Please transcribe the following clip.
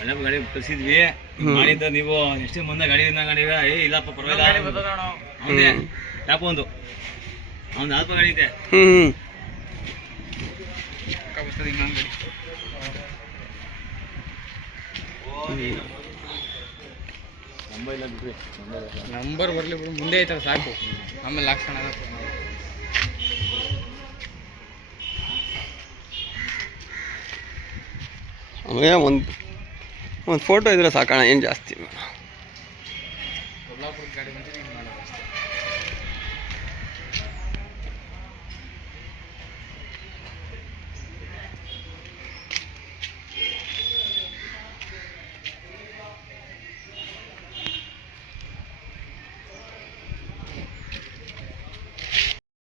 ಗಾಡಿ ಕಳಿಸಿದ್ವಿ ಮಾಡಿದ್ದ ನೀವು ಎಷ್ಟು ಮುಂದೆ ಗಾಡಿ ಇಲ್ಲಪ್ಪ ಪರವಾಗಿಲ್ಲ ಅವನೇ ಟಾಪ್ ಒಂದು ಅವ್ನು ಅಲ್ಪ ಗಾಡಿ ಇದೆ ನಂಬರ್ ಬರಲಿ ಬಿಡು ಮುಂದೆ ಐತಲ್ಲ ಸಾಕು ಆಮೇಲೆ ಹಾಕ್ಸೋಣ ನಮಗೆ ಒಂದು ಫೋಟೋ ಇದ್ರೆ ಸಾಕೋಣ ಏನು ಜಾಸ್ತಿ ಗಾಡಿ ಬಂದಿದೆ